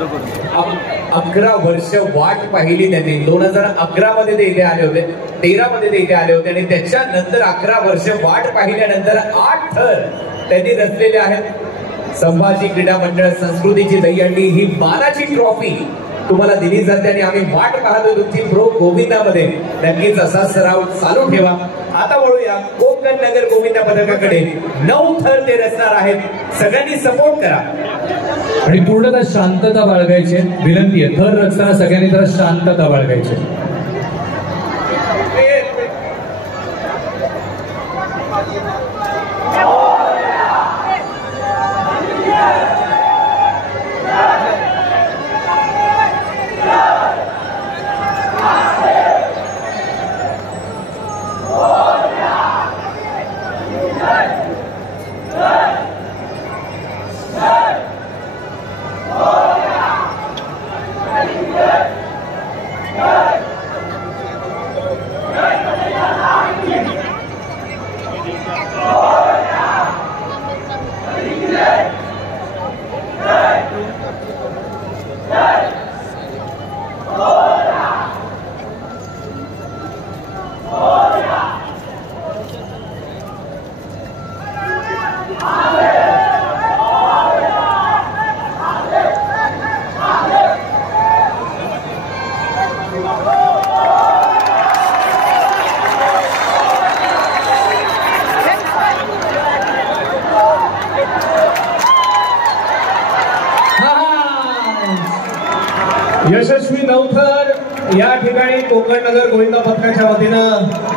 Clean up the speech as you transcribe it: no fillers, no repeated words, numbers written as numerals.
11 वर्ष वाट पाहिली त्यांनी. 2011 मध्ये ते इथे आले होते, 13 मध्ये ते इथे आले होते आणि त्याच्यानंतर 11 वर्ष वाट पाहिल्यानंतर 8 थर त्यांनी रचलेले आहेत. संभाजी क्रीडा मंडळ संस्कृतीची दहीहंडी ही मानाची ट्रॉफी तुम्हाला दिली जाते आणि आम्ही वाट पाहतो तुमची प्रो गोविंदामध्ये. नक्कीच असा सराव चालू ठेवा. आता वळूया कोकण नगर गोविंदा पदकाकडे. 9 थर ते रचणार आहेत. सगळ्यांनी सपोर्ट करा आणि पूर्णतः शांतता बाळगायची विनंती आहे. थर रचताना सगळ्यांनी जरा शांतता बाळगायची. यशस्वी 9 थर या ठिकाणी कोकण नगर गोविंदा पथकाच्या वतीनं